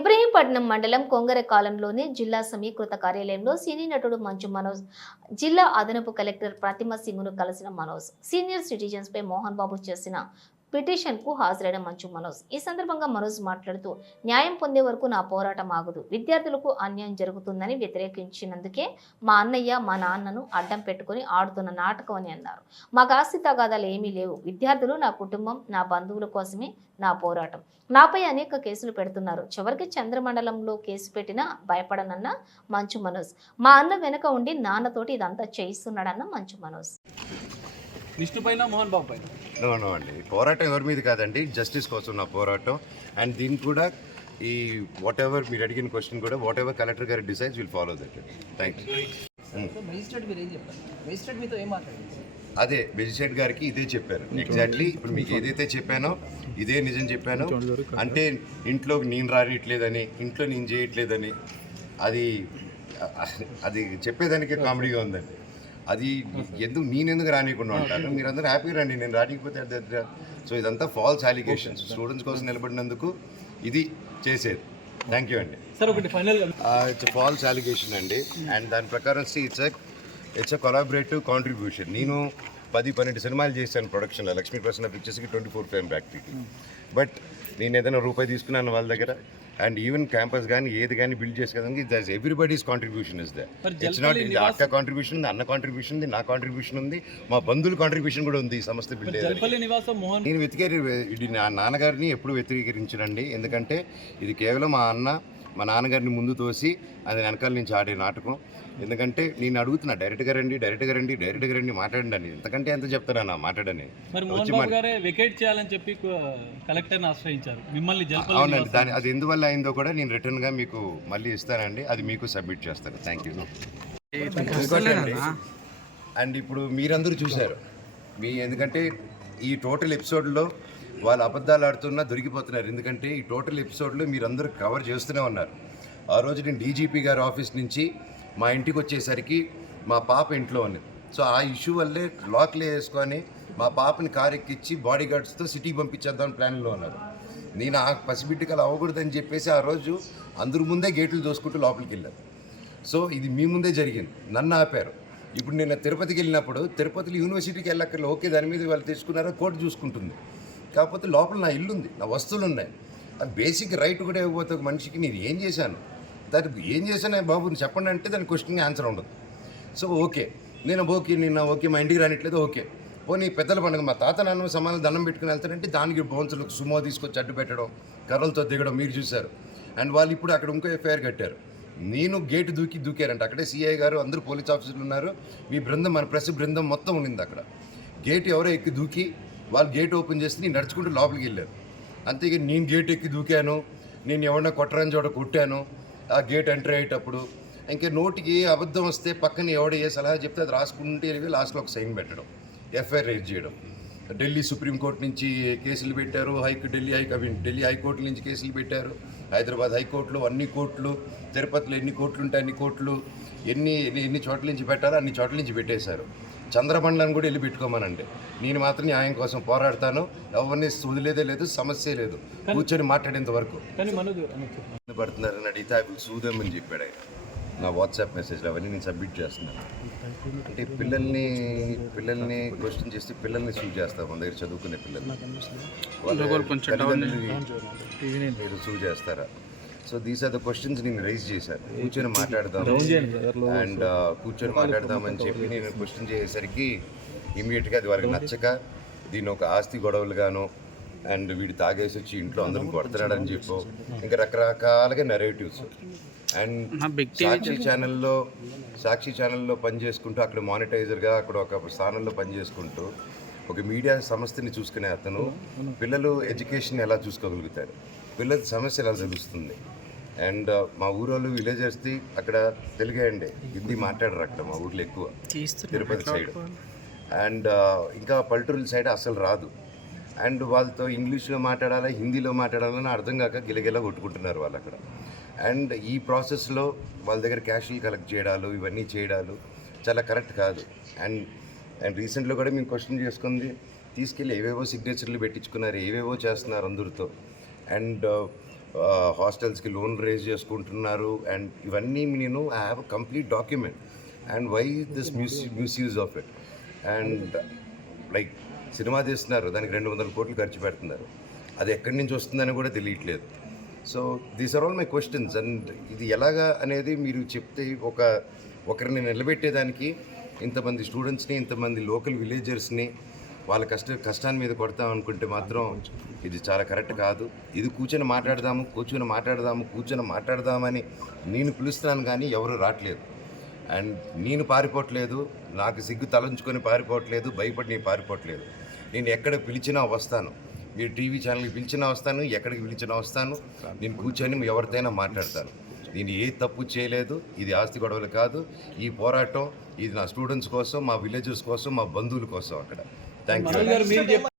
ఇబ్రహీంపట్నం మండలం కొంగరకాలంలోని జిల్లా సమీకృత కార్యాలయంలో సినీ నటుడు మంచు మనోజ్ జిల్లా అదనపు కలెక్టర్ ప్రతిమ సింగ్ను కలిసిన మనోజ్ సీనియర్ సిటిజన్స్ పై మోహన్ బాబు చేసిన పిటిషన్కు హాజరైన మంచు మనోజ్. ఈ సందర్భంగా మనోజ్ మాట్లాడుతూ న్యాయం పొందే వరకు నా పోరాటం ఆగదు. విద్యార్థులకు అన్యాయం జరుగుతుందని వ్యతిరేకించినందుకే మా అన్నయ్య మా నాన్నను అడ్డం పెట్టుకుని ఆడుతున్న నాటకం అని అన్నారు. మాకు ఆస్తి తగాదాలు ఏమీ లేవు. విద్యార్థులు నా కుటుంబం నా బంధువుల కోసమే నా పోరాటం. నాపై అనేక కేసులు పెడుతున్నారు. చివరికి చంద్రమండలంలో కేసు పెట్టినా భయపడనన్న మంచు మనోజ్. మా అన్న వెనక ఉండి నాన్నతోటి ఇదంతా చేయిస్తున్నాడన్న మంచు మనోజ్. విష్ణు పైన మోహన్ బాబు పైన? నో నో అండి. పోరాటం ఎవరి మీద కాదండి. జస్టిస్ కోసం నా పోరాటం. అండ్ దీనికి కూడా ఈ వాట్ ఎవర్ మీరు అడిగిన క్వశ్చన్ కూడా వాట్ ఎవర్ కలెక్టర్ గారి decides will follow that thank అదే మెజిస్ట్రేట్ గారికి ఇదే చెప్పారు. ఎగ్జాక్ట్లీ ఇప్పుడు మీకు ఏదైతే చెప్పానో ఇదే నిజం చెప్పాను అంటే ఇంట్లో నేను రానిట్లేదని ఇంట్లో నేను చేయట్లేదని అది అది చెప్పేదానికే కామెడీగా ఉందండి. అది ఎందుకు నేను ఎందుకు రానియకుండా ఉంటాను? మీరందరూ హ్యాపీ రండి నేను రానికపోతే దగ్గర సో ఇదంతా ఫాల్స్ అలిగేషన్స్ స్టూడెంట్స్ కోసం నిలబడినందుకు ఇది చేసేది. థ్యాంక్ యూ అండి. సార్ ఒకటి ఫైనల్గా ఇట్స్ ఫాల్స్ అలిగేషన్ అండి. అండ్ దాని ప్రకారం it's it's a collaborative contribution నేను పది పన్నెండు సినిమాలు చేశాను ప్రొడక్షన్లో లక్ష్మీ ప్రసన్న పిక్చర్స్కి ట్వంటీ ఫోర్ ఫైవ్ బ్యాక్టీకి బట్ నేను ఏదైనా రూపాయి తీసుకున్నాను వాళ్ళ దగ్గర. అండ్ ఈవెన్ క్యాంపస్ కానీ ఏది కానీ బిల్డ్ చేసే కదా there everybody's contribution is there. మరి ఇట్స్ నాట్ అక్క కాంట్రిబ్యూషన్ ఉంది అన్న కాంట్రిబ్యూషన్ ఉంది నా కాంట్రిబ్యూషన్ ఉంది మా బంధువుల కాంట్రిబ్యూషన్ కూడా ఉంది ఈ సంస్థ బిల్డ్ నేను వెతికే ఇది నా నాన్నగారిని ఎప్పుడు వ్యతిరేకరించనండి ఎందుకంటే ఇది కేవలం మా అన్న మా నాన్నగారిని ముందు తోసి అది వెనకాల నుంచి ఆడే నాటకం. ఎందుకంటే నేను అడుగుతున్నా డైరెక్ట్గా రండి డైరెక్ట్గా రండి డైరెక్ట్గా రండి మాట్లాడండి అని. ఎంతకంటే ఎంత చెప్తానన్నా మాట్లాడని మరి మోహన్ బాబు గారే వెకేట్ చేయాలని చెప్పి కలెక్టర్ని ఆశ్రయించారు. మిమ్మల్ని జల్పల్లి అవునండి దాని అది ఎందువల్ల అయిందో కూడా నేను రిటర్న్గా మీకు మళ్ళీ ఇస్తానండి. అది మీకు సబ్మిట్ చేస్తాను. Thank you. అండ్ ఇప్పుడు మీరందరూ చూశారు. మీ ఎందుకంటే ఈ టోటల్ ఎపిసోడ్లో వాళ్ళు అబద్ధాలు ఆడుతున్నా దొరికిపోతున్నారు. ఎందుకంటే ఈ టోటల్ ఎపిసోడ్లో మీరందరూ కవర్ చేస్తూనే ఉన్నారు. ఆ రోజు నేను డీజీపీ గారి ఆఫీస్ నుంచి మా ఇంటికి వచ్చేసరికి మా పాప ఇంట్లో ఉంది సో ఆ ఇష్యూ వల్లే లాక్లే వేసుకొని మా పాపని కారు ఎక్కించి బాడీ గార్డ్స్తో సిటీకి పంపించేద్దాం ప్లాన్లో ఉన్నారు. నేను ఆ పసిబిడ్డకలు అవ్వకూడదని చెప్పేసి ఆ రోజు అందరి ముందే గేట్లు దోసుకుంటూ లోపలికి వెళ్ళాను సో ఇది మీ ముందే జరిగింది. నన్ను ఆపారు. ఇప్పుడు నేను తిరుపతికి వెళ్ళినప్పుడు తిరుపతిలో యూనివర్సిటీకి వెళ్ళక్కర్లే. ఓకే దాని మీద వాళ్ళు తెచ్చుకున్నారో కోర్టు చూసుకుంటుంది. కాకపోతే లోపల నా ఇల్లు ఉంది నా వస్తువులు ఉన్నాయి ఆ బేసిక్ రైట్ కూడా ఇవ్వకపోతే ఒక మనిషికి నేను ఏం చేశాను? దానికి ఏం చేశాను బాబు చెప్పండి అంటే దాని క్వశ్చన్కి ఆన్సర్ ఉండదు. సో ఓకే నేను ఓకే నిన్న ఓకే మా ఇంటికి రానిట్లేదు ఓకే. పోనీ పెద్దల పండుగ మా తాత నాన్న సమానం దండం పెట్టుకుని వెళ్తారంటే దానికి బౌన్సులకు సుమో తీసుకొచ్చి అడ్డు పెట్టడం కర్రలతో దిగడం మీరు చూశారు. అండ్ వాళ్ళు ఇప్పుడు అక్కడ ఇంకో ఎఫ్ఐఆర్ కట్టారు. నేను గేటు దూకి దూకారంట. అక్కడే సిఐ గారు అందరూ పోలీస్ ఆఫీసర్లు ఉన్నారు. మీ బృందం మన ప్రెస్ బృందం మొత్తం ఉండింది అక్కడ. గేటు ఎవరో ఎక్కి దూకి వాళ్ళు గేట్ ఓపెన్ చేసి నేను నడుచుకుంటూ లోపలికి వెళ్ళారు అంతేగా నేను గేట్ ఎక్కి దూకాను నేను ఎవరన్నా కొట్టరని చోట కొట్టాను ఆ గేట్ ఎంటర్ అయ్యేటప్పుడు. ఇంకా నోటికి ఏ అబద్ధం వస్తే పక్కన ఎవడ ఏ సలహా చెప్తే అది రాసుకుంటే వెళ్ళి లాస్ట్లో ఒక సైన్ పెట్టడం ఎఫ్ఐఆర్ రేజ్ చేయడం. ఢిల్లీ సుప్రీంకోర్టు నుంచి కేసులు పెట్టారు హైక్ ఢిల్లీ హైక్ ఐ ఢిల్లీ హైకోర్టు నుంచి కేసులు పెట్టారు. హైదరాబాద్ హైకోర్టులో అన్ని కోర్టులు తిరుపతిలో ఎన్ని కోర్టులు ఉంటాయి అన్ని కోర్టులు ఎన్ని ఎన్ని చోట్ల నుంచి పెట్టారో అన్ని చోట్ల నుంచి పెట్టేశారు. చంద్రబండ్లను కూడా వెళ్ళి పెట్టుకోమనండి. నేను మాత్రం న్యాయం కోసం పోరాడతాను. ఎవరిని వదిలేదే లేదు సమస్య లేదు. కూర్చొని మాట్లాడేంత వరకు. పడుతున్నారని అడిగితే అవి సూదేమని చెప్పాడు ఆయన. నా వాట్సాప్ మెసేజ్లో అవన్నీ నేను సబ్మిట్ చేస్తున్నాను. అంటే పిల్లల్ని పిల్లల్ని క్వశ్చన్ చేస్తే పిల్లల్ని సూ చేస్తాం మన దగ్గర చదువుకునే పిల్లల్ని. మీరు సూ చేస్తారా? So these are the questions నేను రైజ్ చేశాను. కూర్చొని మాట్లాడదాం అండ్ కూర్చొని మాట్లాడదామని చెప్పి నేను క్వశ్చన్ చేసేసరికి ఇమీడియట్గా అది వాళ్ళకి నచ్చక దీన్ని ఒక ఆస్తి గొడవలుగాను అండ్ వీడు తాగేసి వచ్చి ఇంట్లో అందరం కొడుతున్నాడని చెప్పు ఇంకా రకరకాలుగా నెరేటివ్స్ అండ్ సాక్షి ఛానల్లో సాక్షి ఛానల్లో పనిచేసుకుంటూ అక్కడ మానిటైజర్గా అక్కడ ఒక స్థానంలో పనిచేసుకుంటూ ఒక మీడియా సంస్థని చూసుకునే అతను పిల్లలు ఎడ్యుకేషన్ ఎలా చూసుకోగలుగుతారు? పిల్లల సమస్య ఎలా తెలుస్తుంది? అండ్ మా ఊరోళ్ళు విలేజర్స్ది అక్కడ తెలుగే అండి హిందీ మాట్లాడరు అక్కడ మా ఊర్లో ఎక్కువ. తిరుపతి సైడ్ అండ్ ఇంకా పల్లెటూరుల సైడ్ అసలు రాదు. అండ్ వాళ్ళతో ఇంగ్లీష్లో మాట్లాడాలా హిందీలో మాట్లాడాలని అర్థం కాక గిలగిల కొట్టుకుంటున్నారు వాళ్ళు అక్కడ అండ్ ఈ ప్రాసెస్లో వాళ్ళ దగ్గర క్యాషులు కలెక్ట్ చేయడాలు ఇవన్నీ చేయడాలు చాలా కరెక్ట్ కాదు. అండ్ అండ్ రీసెంట్లో కూడా మేము క్వశ్చన్ చేసుకుంది తీసుకెళ్ళి ఏవేవో సిగ్నేచర్లు పెట్టించుకున్నారు ఏవేవో చేస్తున్నారు అందరితో. అండ్ హాస్టల్స్కి లోన్ రేజ్ చేసుకుంటున్నారు. అండ్ ఇవన్నీ నేను I have complete document. And why this muse misuse of it? And like cinema తీస్తున్నారు దానికి రెండు వందల కోట్లు ఖర్చు పెడుతున్నారు. అది ఎక్కడి నుంచి వస్తుందని కూడా తెలియట్లేదు. So these are all my questions and ఇది ఎలాగా అనేది మీరు చెప్తే ఒక ఒకరిని నిలబెట్టేదానికి ఇంతమంది స్టూడెంట్స్ని ఇంతమంది లోకల్ విలేజర్స్ని వాళ్ళ కష్ట కష్టాన్ని మీద కొడతాం అనుకుంటే మాత్రం ఇది చాలా కరెక్ట్ కాదు. ఇది కూర్చొని మాట్లాడదాము కూర్చొని మాట్లాడదాము కూర్చొని మాట్లాడదామని నేను పిలుస్తున్నాను కానీ ఎవరు రావట్లేదు. అండ్ నేను పారిపోవట్లేదు నాకు సిగ్గు తలంచుకొని పారిపోవట్లేదు భయపడి నేను పారిపోవట్లేదు. నేను ఎక్కడ పిలిచినా వస్తాను. మీరు టీవీ ఛానల్కి పిలిచినా వస్తాను ఎక్కడికి పిలిచినా వస్తాను. నేను కూర్చొని ఎవరితోనైనా మాట్లాడతాను. నేను ఏ తప్పు చేయలేదు ఇది ఆస్తి గొడవలు కాదు. ఈ పోరాటం ఇది నా స్టూడెంట్స్ కోసం మా విలేజెస్ కోసం మా బంధువుల కోసం అక్కడ. Thank you